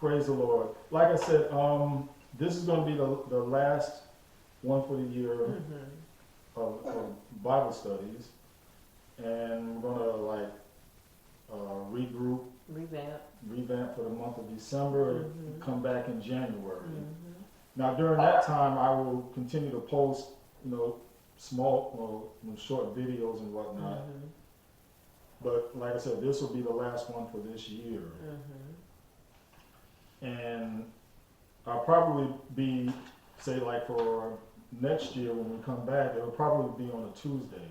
Praise the Lord. Like I said, this is going to be the last one for the year of Bible studies, and we're going to like regroup, Revamp. revamp for the month of December, and come back in January. Now during All that right. time, I will continue to post, small, short videos and whatnot. But like I said, this will be the last one for this year. And I'll probably be, say like for next year when we come back, it'll probably be on a Tuesday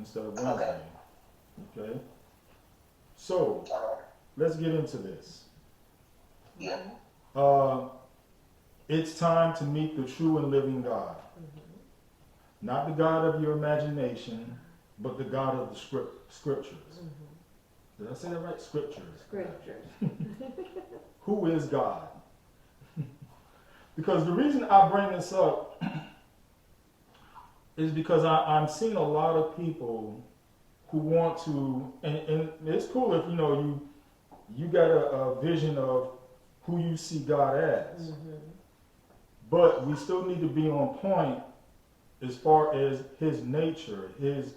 instead of Wednesday. Okay? So, All right. let's get into this. Yeah. It's time to meet the true and living God. Not the God of your imagination, but the God of the scriptures. Did I say that right? Scriptures. Scriptures. Who is God? Because the reason I bring this up is because I'm seeing a lot of people who want to, and it's cool if you got a vision of who you see God as, but we still need to be on point as far as His nature, His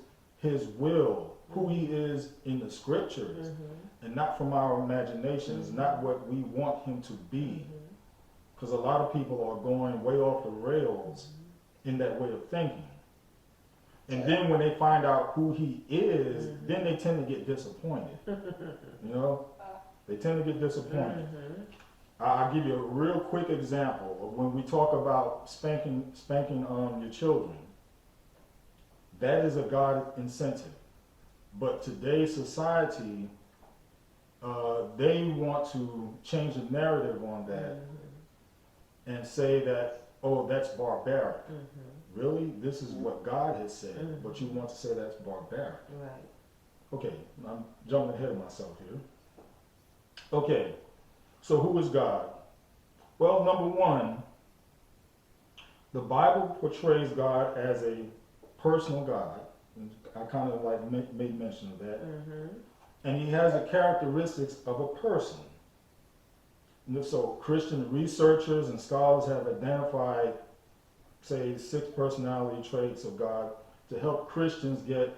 will, who He is in the scriptures, and not from our imaginations, not what we want Him to be. Because a lot of people are going way off the rails in that way of thinking. And then when they find out who He is, then they tend to get disappointed. They tend to get disappointed. I'll give you a real quick example of when we talk about spanking your children. That is a God incentive. But today's society, they want to change the narrative on that and say that, oh, that's barbaric. Really? This is what God has said, but you want to say that's barbaric. Right. Okay, I'm jumping ahead of myself here. Okay, so who is God? Well, number one, the Bible portrays God as a personal God. I kind of like made mention of that. And He has the characteristics of a person. And so Christian researchers and scholars have identified, say, 6 personality traits of God to help Christians get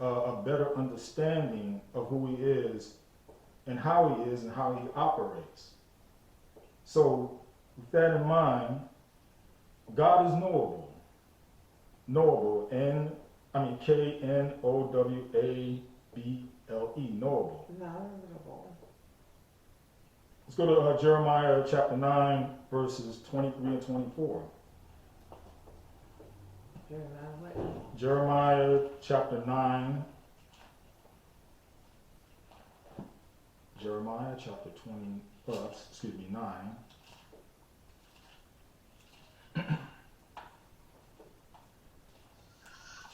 a better understanding of who He is and how He is and how He operates. So with that in mind, God is knowable. Knowable, Knowable, knowable. Knowledgeable. Let's go to Jeremiah chapter 9, verses 23 and 24. Jeremiah what? Jeremiah chapter 9. Jeremiah chapter 9.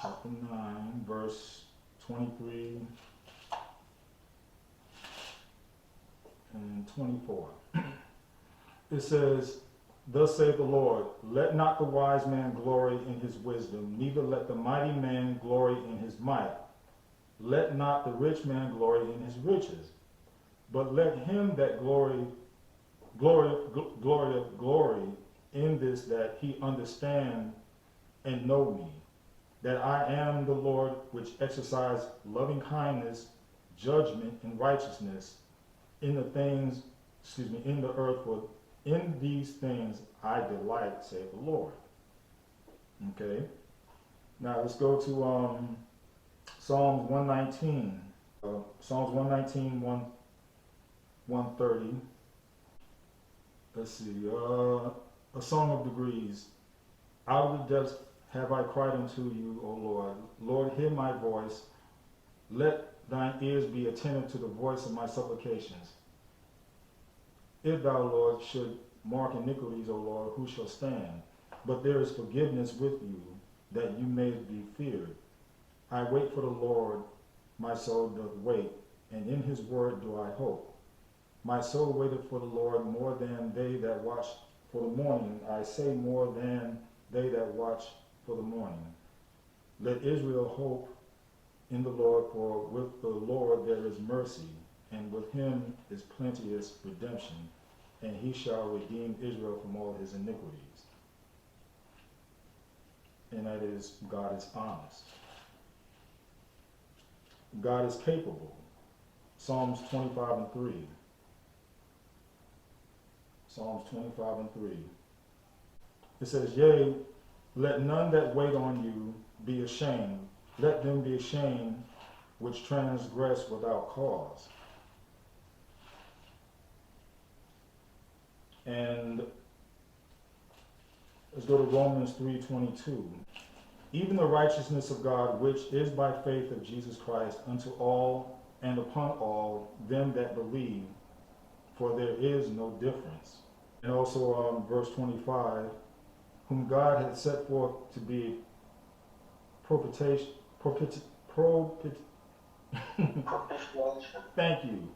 Chapter 9, verse 23 and 24. It says, Thus saith the Lord, let not the wise man glory in his wisdom, neither let the mighty man glory in his might. Let not the rich man glory in his riches, but let him that glory in this, that he understand and know me, that I am the Lord which exercise loving kindness, judgment, and righteousness in the earth, for in these things I delight, saith the Lord. Okay. Now let's go to Psalms 119. Psalms 119, 130. Let's see. A song of degrees. Out of the depths have I cried unto you, O Lord. Lord, hear my voice. Let thine ears be attentive to the voice of my supplications. If thou, Lord, should mark iniquities, O Lord, who shall stand? But there is forgiveness with you, that you may be feared. I wait for the Lord, my soul doth wait, and in his word do I hope. My soul waiteth for the Lord more than they that watch for the morning. I say more than they that watch for the morning. Let Israel hope in the Lord, for with the Lord there is mercy, and with him is plenteous redemption, and he shall redeem Israel from all his iniquities. And that is, God is honest. God is capable. Psalms 25 and 3. Psalms 25 and 3. It says, yea, let none that wait on you be ashamed. Let them be ashamed which transgress without cause. And let's go to Romans 3:22. Even the righteousness of God, which is by faith of Jesus Christ, unto all and upon all them that believe, for there is no difference. And also verse 25, whom God had set forth to be propitiation, thank you,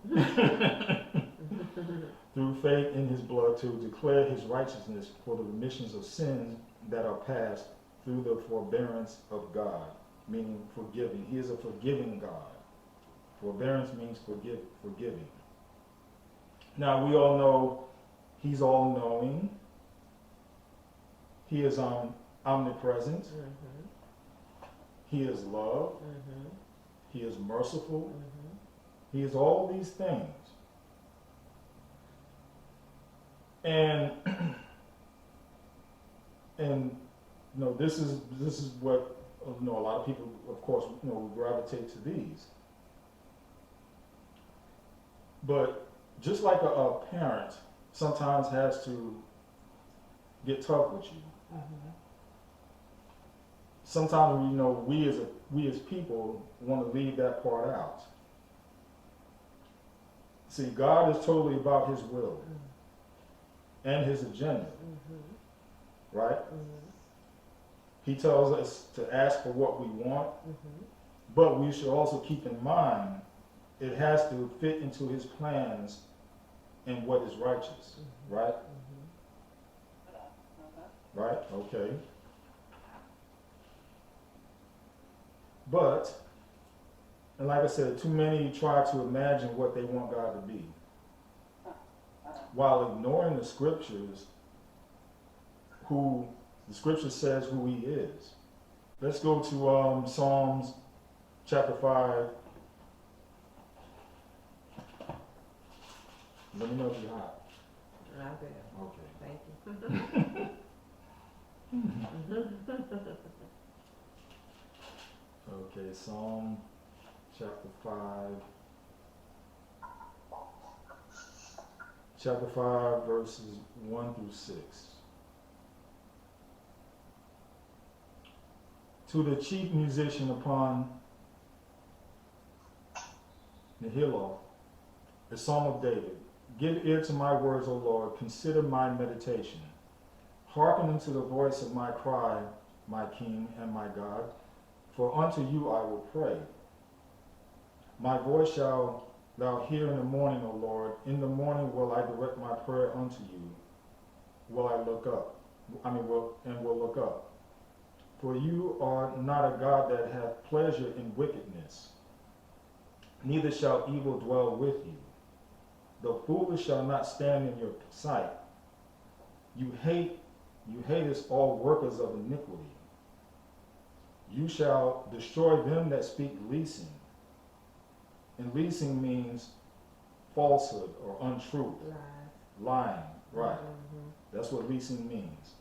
through faith in his blood, to declare his righteousness for the remissions of sins that are past through the forbearance of God, meaning forgiving. He is a forgiving God. Forbearance means forgiving. Now we all know he's all-knowing. He is omnipresent. Mm-hmm. He is love. Mm-hmm. He is merciful. Mm-hmm. He is all these things. And this is what a lot of people, of course, gravitate to these. But just like a parent sometimes has to get tough with you. Mm-hmm. Sometimes we as people want to leave that part out. See, God is totally about his will and his agenda, right? He tells us to ask for what we want, but we should also keep in mind it has to fit into his plans and what is righteous, right? Right? Okay. But, and like I said, too many try to imagine what they want God to be, while ignoring the scriptures, who the scripture says who he is. Let's go to Psalms chapter 5. Let me know if you're hot. I'm good. Okay. Thank you. Okay, Psalm chapter 5. Chapter 5, verses 1 through 6. To the chief musician upon the hill, a psalm of David. Give ear to my words, O Lord, consider my meditation. Hearken unto the voice of my cry, my King and my God, for unto you I will pray. My voice shall thou hear in the morning, O Lord. In the morning will I direct my prayer unto you. Will I look up? Will look up. For you are not a God that hath pleasure in wickedness, neither shall evil dwell with you. The foolish shall not stand in your sight. You hatest all workers of iniquity. You shall destroy them that speak leasing. And leasing means falsehood or untruth. Lying, right. That's what leasing means.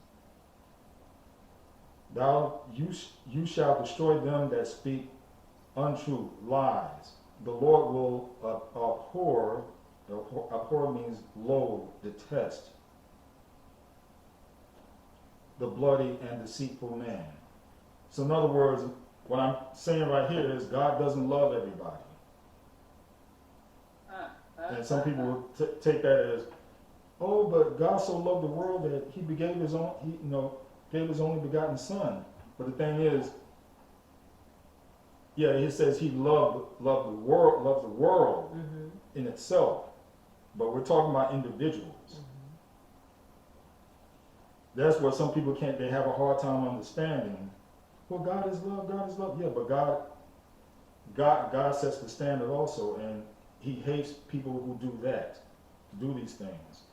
You shall destroy them that speak untruth, lies. The Lord will abhor means loathe, detest, the bloody and deceitful man. So in other words, what I'm saying right here is God doesn't love everybody. And some people will take that as, oh, but God so loved the world that he gave his only begotten son. But the thing is, yeah, it says he loved the world in itself. But we're talking about individuals. That's what some people they have a hard time understanding. Well, God is love, God is love. Yeah, but God sets the standard also, and he hates people who do that, do these things.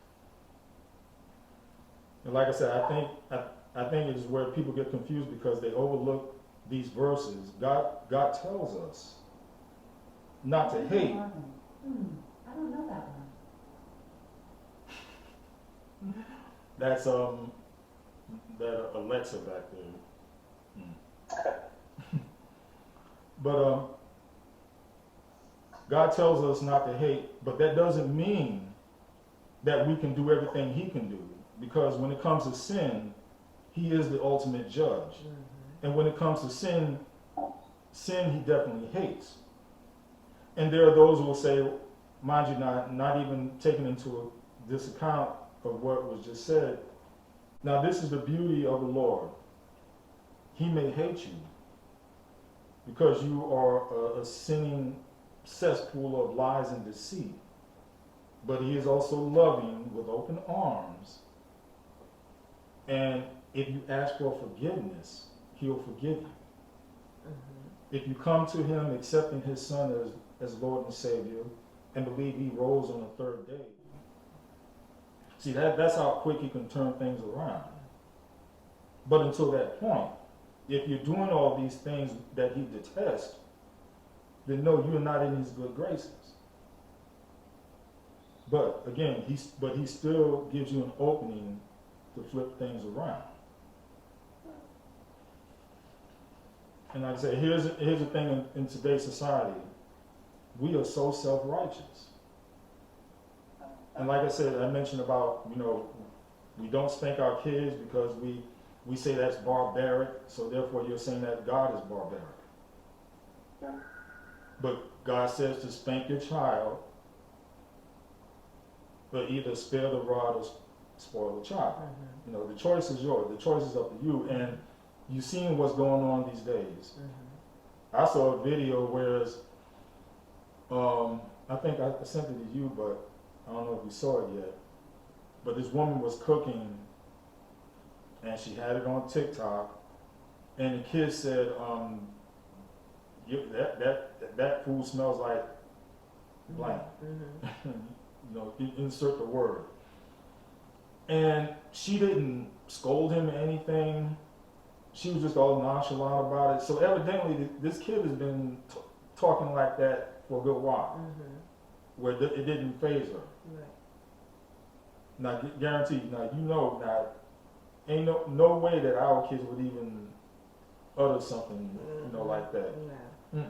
And like I said, I think it is where people get confused because they overlook these verses. God tells us not to hate. I don't know that one. That's that Alexa back there. But God tells us not to hate, but that doesn't mean that we can do everything He can do, because when it comes to sin, He is the ultimate judge. And when it comes to sin He definitely hates. And there are those who will say, mind you, not even taking into this account of what was just said. Now this is the beauty of the Lord. He may hate you because you are a sinning cesspool of lies and deceit. But He is also loving with open arms. And if you ask for forgiveness, He'll forgive you. If you come to Him accepting His Son as Lord and Savior and believe He rose on the third day. See, that's how quick He can turn things around. But until that point, if you're doing all these things that He detests, then no, you're not in His good graces. But again, He still gives you an opening to flip things around. And like I said, here's the thing in today's society. We are so self-righteous. And like I said, I mentioned about, we don't spank our kids because we say that's barbaric, so therefore you're saying that God is barbaric. But God says to spank your child, but either spare the rod or spoil the child. The choice is yours. The choice is up to you. And you've seen what's going on these days. I saw a video where I think I sent it to you, but I don't know if you saw it yet. But this woman was cooking, and she had it on TikTok, and the kid said, that food smells like blank. Insert the word. And she didn't scold him or anything. She was just all nonchalant about it. So evidently, this kid has been talking like that for a good while, where it didn't faze her. Right. Now, guaranteed. Now, ain't no way that our kids would even utter something, like that. Yeah.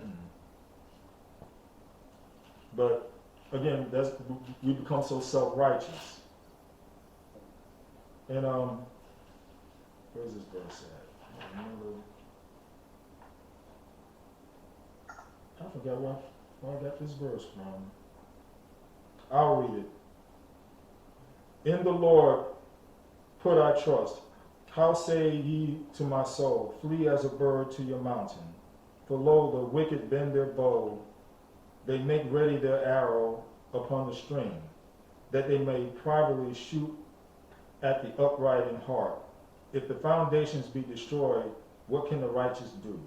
But again, we become so self-righteous. And where's this verse at? I forgot where I got this verse from. I'll read it. In the Lord put I trust. How say ye to my soul, flee as a bird to your mountain? For lo, the wicked bend their bow, they make ready their arrow upon the string, that they may privately shoot at the upright in heart. If the foundations be destroyed, what can the righteous do?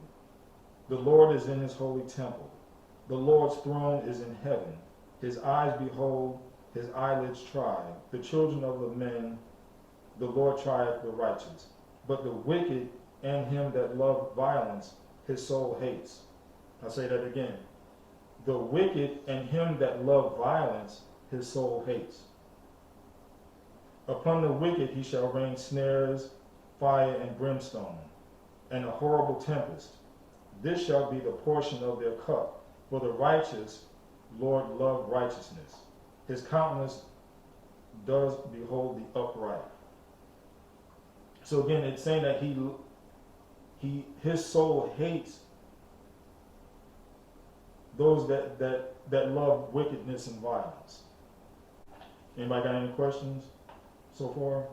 The Lord is in His holy temple. The Lord's throne is in heaven. His eyes behold, His eyelids try. The children of the men, the Lord trieth the righteous. But the wicked and him that love violence, His soul hates. I'll say that again. The wicked and him that love violence, His soul hates. Upon the wicked He shall rain snares, fire and brimstone, and a horrible tempest. This shall be the portion of their cup. For the righteous, Lord, love righteousness. His countenance does behold the upright. So again, it's saying that His soul hates those that love wickedness and violence. Anybody got any questions so far?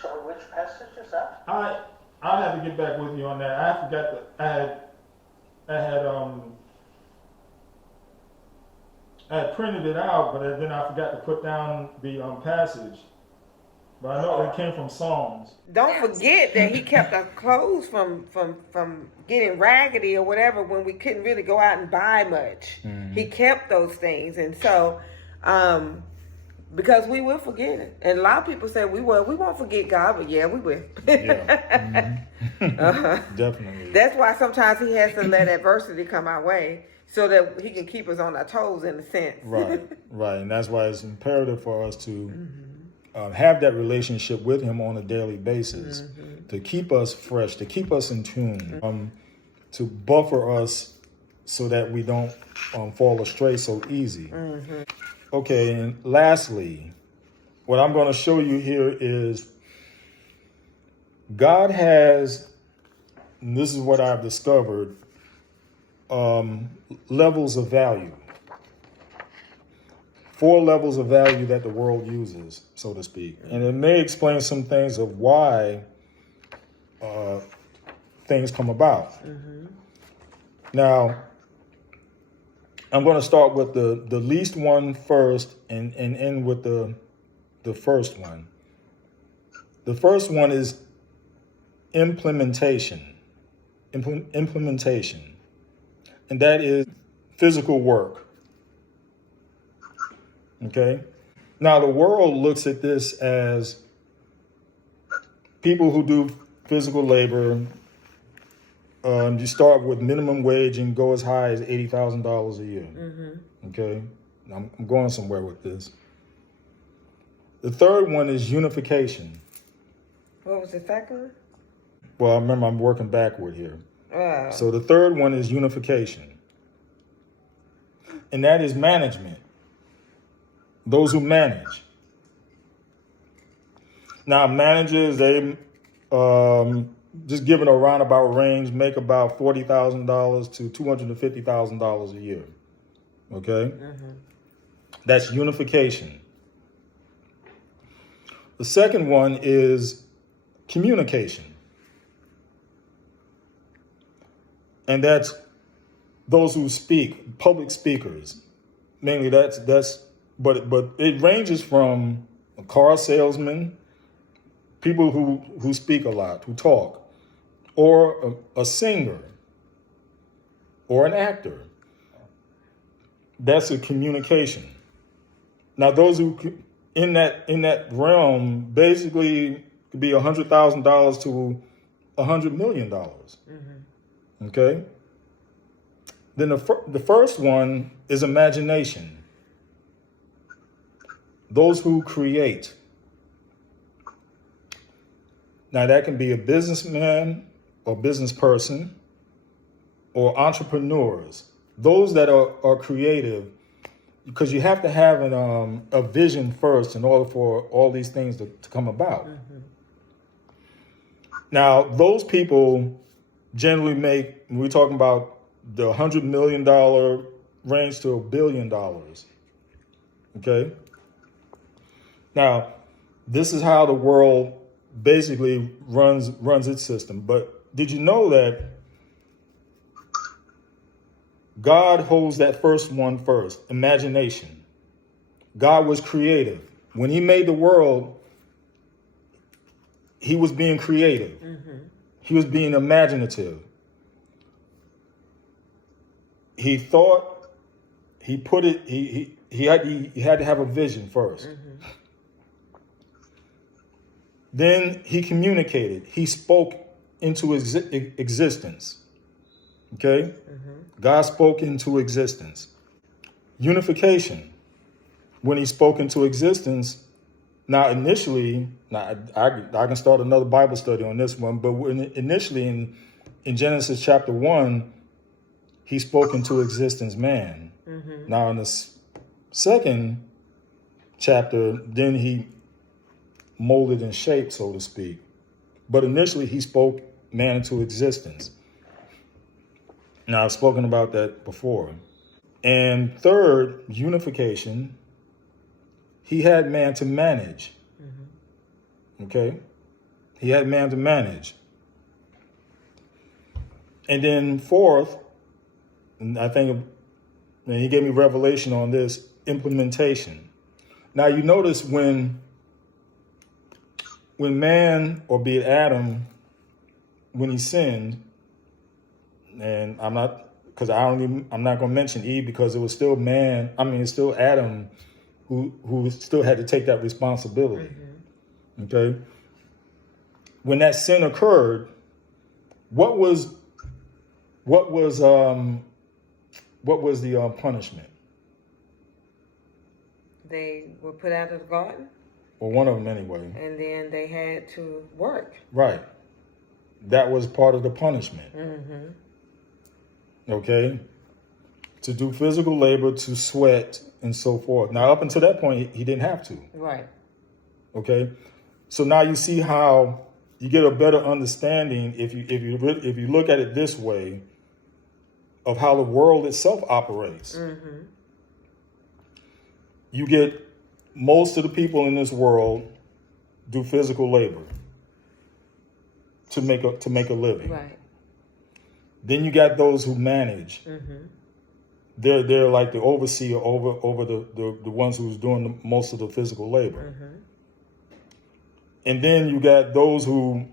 So which passage is that? I'll have to get back with you on that. I forgot that I had printed it out, but then I forgot to put down the passage. But I know that came from Psalms. Don't forget that he kept our clothes from getting raggedy or whatever when we couldn't really go out and buy much. He kept those things, and so because we will forget it, and a lot of people say we won't forget God, but yeah, we will. Yeah. Definitely. That's why sometimes he has to let adversity come our way so that he can keep us on our toes in a sense. Right, and that's why it's imperative for us to have that relationship with him on a daily basis, to keep us fresh, to keep us in tune, to buffer us so that we don't fall astray so easy. Okay, and lastly, what I'm going to show you here is God has, and this is what I've discovered, levels of value. 4 levels of value that the world uses, so to speak. And it may explain some things of why things come about. Now, I'm going to start with the least one first and end with the first one. The first one is implementation. Implementation. And that is physical work. Okay? Now, the world looks at this as people who do physical labor. You start with minimum wage and go as high as $80,000 a year. Okay? I'm going somewhere with this. The third one is unification. What was the second one? Well, remember, I'm working backward here. So the third one is unification. And that is management. Those who manage. Now, managers, they just given a roundabout range, make about $40,000 to $250,000 a year. Okay? That's unification. The second one is communication. And that's those who speak, public speakers. Mainly but it ranges from a car salesman, people who speak a lot, who talk, or a singer, or an actor. That's a communication. Now, those who in that realm basically could be $100,000 to $100 million. Okay. Then the first one is imagination. Those who create. Now, that can be a businessman or business person or entrepreneurs. Those that are creative, because you have to have a vision first in order for all these things to come about. Now, those people generally make, we're talking about the $100 million range to $1 billion. Okay? Now, this is how the world basically runs its system. But did you know that God holds that first one first, imagination? God was creative. When he made the world, he was being creative. He was being imaginative. He thought, he put it, he had to have a vision first. Then he communicated. He spoke into existence. Okay? God spoke into existence. Unification. When he spoke into existence, now initially, I can start another Bible study on this one, but initially in Genesis chapter 1, he spoke into existence man. Now in the second chapter, then he molded and shaped, so to speak. But initially he spoke man into existence. Now I've spoken about that before. And third, unification. He had man to manage. Okay? He had man to manage. And then fourth, and I think, and he gave me revelation on this, implementation. Now you notice when when man, or be it Adam, when he sinned, and I'm not going to mention Eve because it was still man. I mean, it's still Adam who still had to take that responsibility. Okay. When that sin occurred, what was the punishment? They were put out of the garden, Or one of them anyway. and then they had to work. Right. That was part of the punishment. Okay. To do physical labor, to sweat, and so forth. Now, up until that point, he didn't have to. Right. Okay. So now you see how you get a better understanding if you look at it this way of how the world itself operates. You get most of the people in this world do physical labor to make a living. Right. Then you got those who manage. They're like the overseer over the ones who's doing most of the physical labor. And then you got those who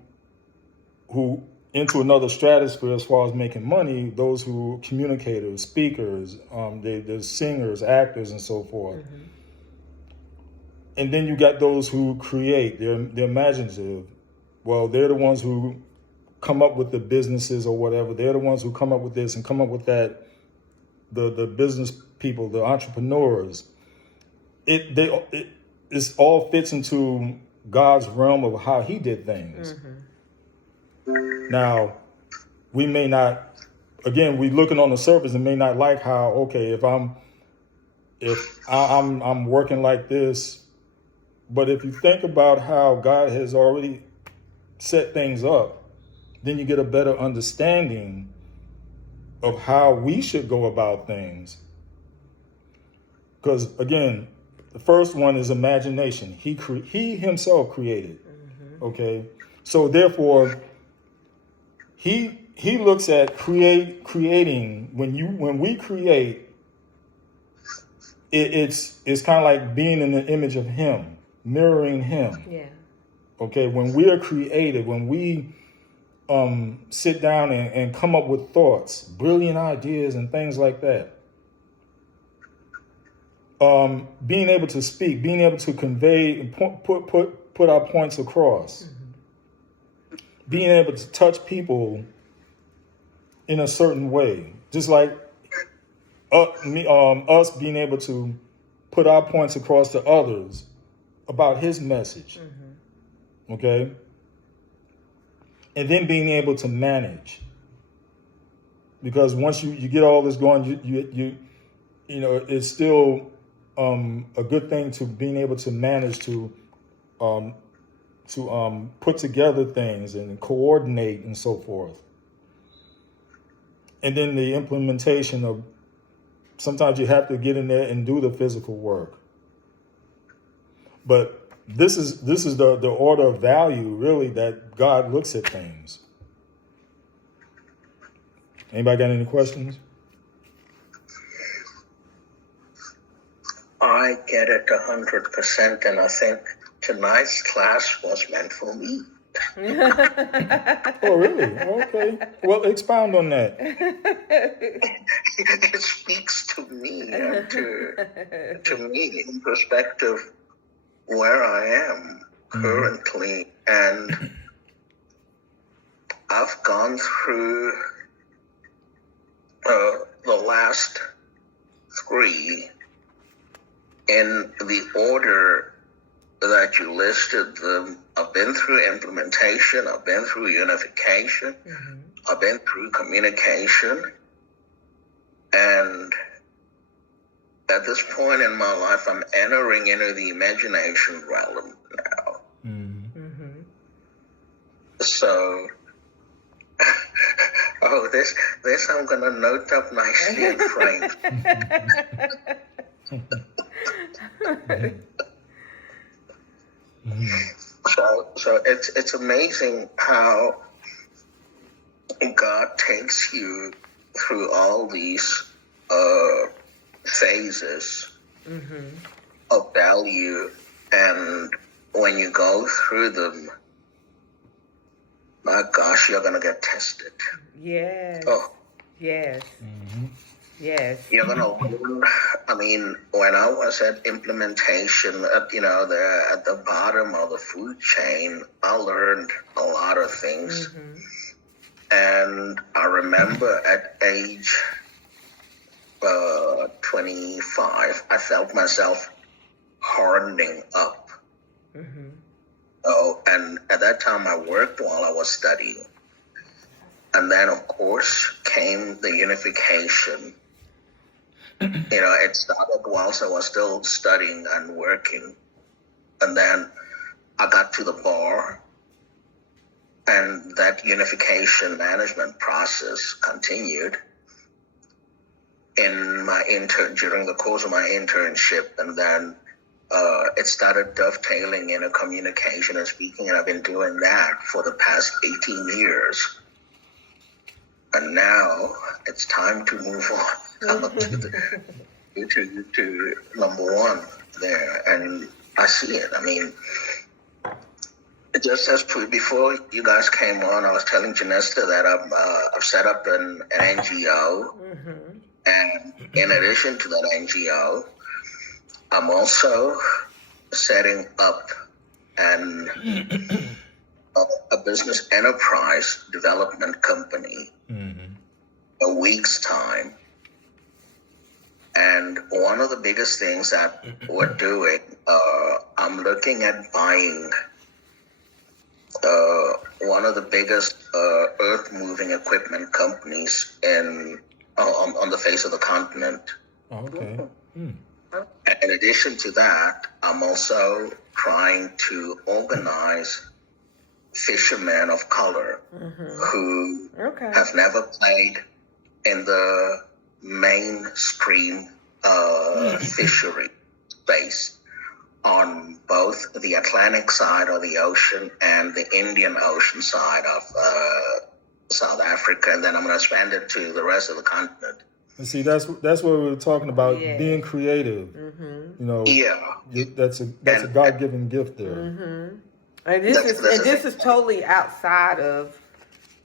into another stratosphere as far as making money, those who communicators, speakers, there's singers, actors, and so forth. And then you got those who create, they're imaginative. Well, they're the ones who come up with the businesses or whatever. They're the ones who come up with this and come up with that. The business people, the entrepreneurs. It all fits into God's realm of how he did things. Now, we may not, again, we looking on the surface and may not like how, okay, if I'm working like this, but if you think about how God has already set things up, then you get a better understanding of how we should go about things. Because again, the first one is imagination. He himself created. Okay, so therefore, he looks at creating. When we create, it's kind of like being in the image of him, mirroring him. Yeah. Okay, when we are creative, when we sit down and come up with thoughts, brilliant ideas, and things like that. Being able to speak, being able to convey, and put our points across. Being able to touch people in a certain way, just like us being able to put our points across to others about his message. Okay. And then being able to manage, because once you get all this going, you it's still a good thing to being able to manage to put together things and coordinate and so forth. And then the implementation of, sometimes you have to get in there and do the physical work. But this is the order of value, really, that God looks at things. Anybody got any questions? I get it 100%, and I think tonight's class was meant for me. Oh, really? Okay. Well, expound on that. It speaks to me and to me in perspective where I am currently, and I've gone through the last three in the order that you listed them. I've been through implementation, I've been through unification, I've been through communication, and at this point in my life, I'm entering into the imagination realm now. So, this I'm going to note up nicely and frame. So it's amazing how God takes you through all these phases of value and when you go through them, my gosh, you're going to get tested. Yes. Oh, Yes. Yes. you're going to learn. I mean, when I was at implementation, at the bottom of the food chain, I learned a lot of things. And I remember at age 25, I felt myself hardening up. Oh, and at that time I worked while I was studying. And then, of course, came the unification. It started whilst I was still studying and working. And then I got to the bar, and that unification management process continued in during the course of my internship. And then it started dovetailing in a communication and speaking, and I've been doing that for the past 18 years. And now it's time to move on to number one there. And I see it. I mean, just as before you guys came on, I was telling Janesta that I've set up an NGO. And in addition to that NGO, I'm also setting up a business enterprise development company a week's time. And one of the biggest things that we're doing, I'm looking at buying one of the biggest earth-moving equipment companies on the face of the continent. Oh, okay. In addition to that, I'm also trying to organize fishermen of color who have never played in the mainstream fishery space on both the Atlantic side of the ocean and the Indian Ocean side of South Africa, and then I'm going to expand it to the rest of the continent. And see, that's what we were talking about, being creative. That's a God-given gift there. And this is totally outside of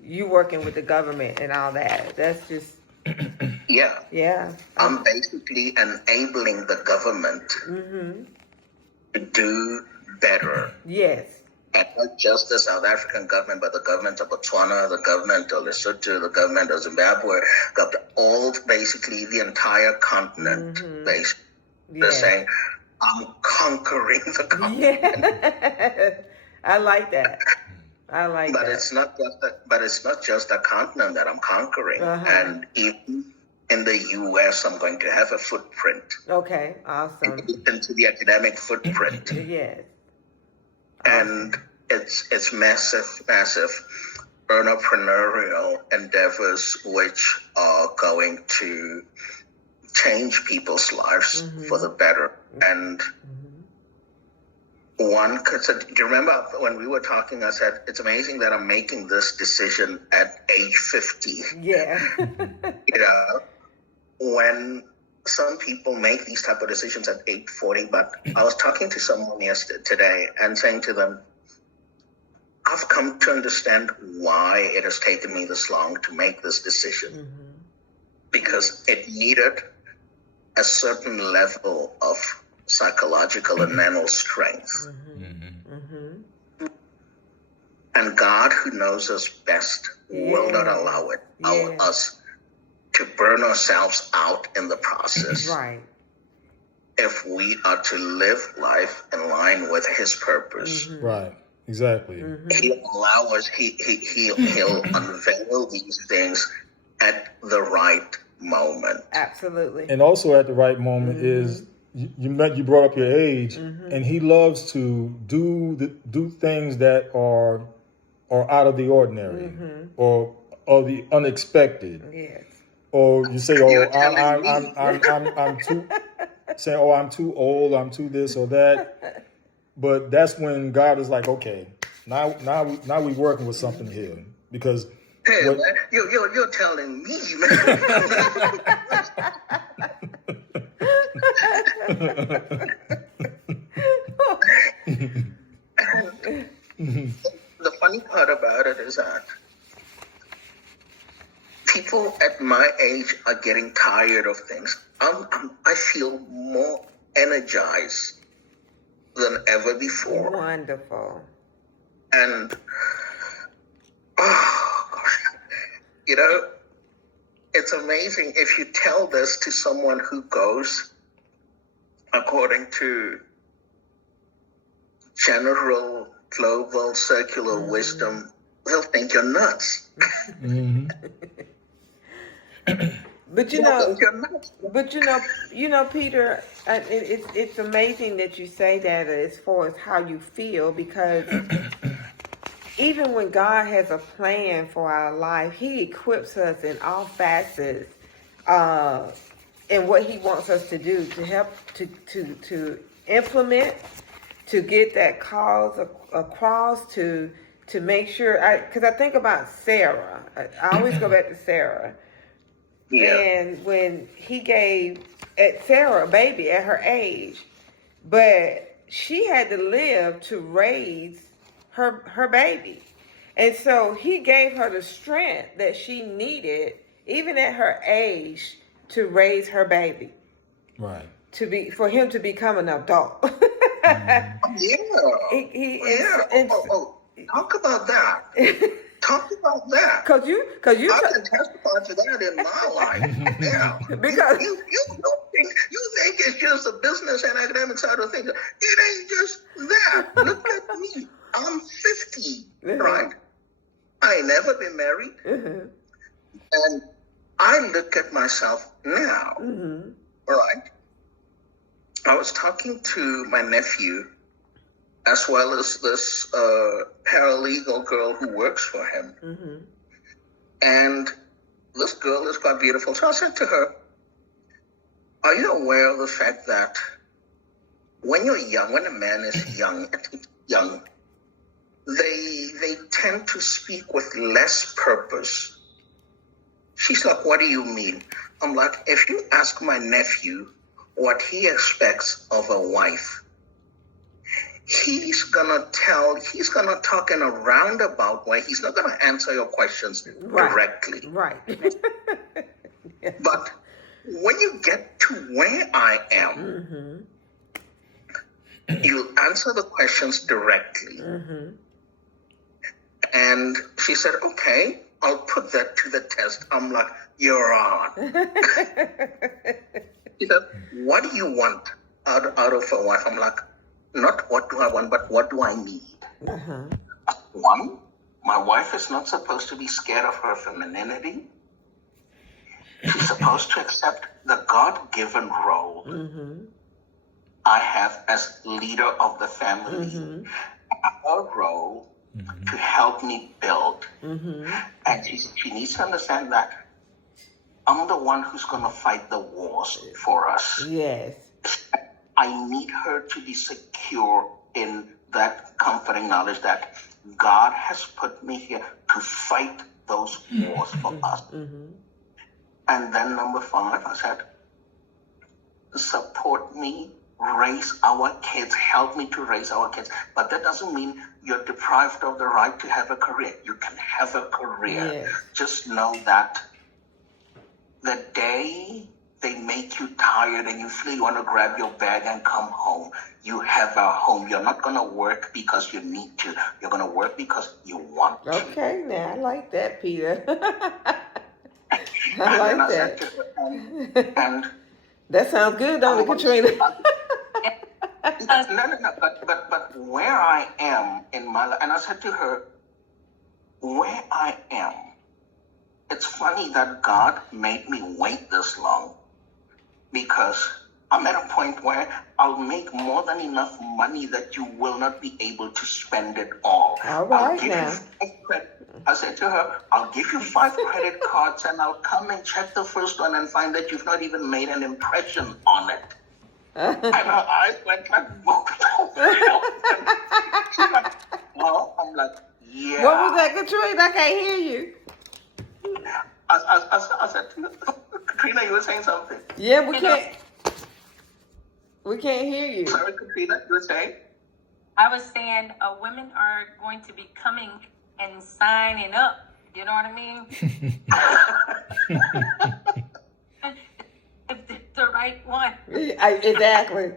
you working with the government and all that. That's just yeah. I'm basically enabling the government to do better. Yes. And not just the South African government, but the government of Botswana, the government of Lesotho, the government of Zimbabwe, basically the entire continent. Basically, they're saying, "I'm conquering the continent." Yeah. I like that. But it's not just a continent that I'm conquering, and even in the U.S., I'm going to have a footprint. Okay, awesome. Into the academic footprint. Yes. And it's massive entrepreneurial endeavors which are going to change people's lives for the better. And one could say, do you remember when we were talking, I said, it's amazing that I'm making this decision at age 50. Yeah. When some people make these type of decisions at age 40, but I was talking to someone today and saying to them, I've come to understand why it has taken me this long to make this decision. Because it needed a certain level of psychological and mental strength. And God, who knows us best, will not allow us to burn ourselves out in the process. Right. if we are to live life in line with his purpose. Mm-hmm. Right. Exactly. Mm-hmm. He'll allow us, he'll unveil these things at the right moment. Absolutely. And also at the right moment is you brought up your age, and he loves to do things that are out of the ordinary or the unexpected. Yes. Or you say, I'm too saying, I'm too old, I'm too this or that. But that's when God is like, okay, now we're working with something here, because hey, man, you're telling me, man. is that people at my age are getting tired of things. I feel more energized than ever before. Wonderful. And, oh, gosh, you know, it's amazing if you tell this to someone who goes according to general global circular wisdom, they'll think you're nuts. But you They'll know, think you're nuts. but Peter, it's amazing that you say that as far as how you feel, because even when God has a plan for our life, He equips us in all facets, in what He wants us to do to help to implement, to get that cause across, to make sure. Because I think about Sarah. I always go back to Sarah. Yeah. And when He gave Sarah a baby at her age, but she had to live to raise her baby. And so He gave her the strength that she needed, even at her age, to raise her baby. Right. For him to become an adult. Yeah. And talk about that. Talk about that. Cause you I can testify to that in my life. Yeah. Because you think it's just the business and academic side of things. It ain't just that. Look at me. I'm 50, right? I ain't never been married. And I look at myself now, right? I was talking to my nephew, as well as this paralegal girl who works for him. And this girl is quite beautiful. So I said to her, are you aware of the fact that when you're young, when a man is young, they tend to speak with less purpose? She's like, what do you mean? I'm like, if you ask my nephew what he expects of a wife, he's gonna talk in a roundabout way. He's not gonna answer your questions directly. Right. But when you get to where I am, you answer the questions directly. And she said, okay, I'll put that to the test. I'm like, you're on. She said, what do you want out of a wife? I'm like, not what do I want, but what do I need? One, my wife is not supposed to be scared of her femininity. She's supposed to accept the God-given role I have as leader of the family. Her role to help me build. And she needs to understand that I'm the one who's going to fight the wars for us. Yes. I need her to be secure in that comforting knowledge that God has put me here to fight those wars for us. And then number 5, I said, support me, raise our kids, help me to raise our kids. But that doesn't mean you're deprived of the right to have a career. You can have a career. Yes. Just know that the day they make you tired and you feel you want to grab your bag and come home, you have a home. You're not going to work because you need to. You're going to work because you want to. Okay, now I like that, Peter. I like that. And that sounds good, don't it, Katrina? No. But where I am in my life, and I said to her, where I am, it's funny that God made me wait this long, because I'm at a point where I'll make more than enough money that you will not be able to spend it all. All right now. I said to her, I'll give you 5 credit cards and I'll come and check the first one and find that you've not even made an impression on it. And her eyes went like, she's like, well, I'm like, yeah. What was that, Katrina? I can't hear you. I said to her, Katrina, you were saying something. Yeah, we can't hear you. Sorry, Katrina, you were saying? I was saying women are going to be coming and signing up. You know what I mean? the right one. Exactly.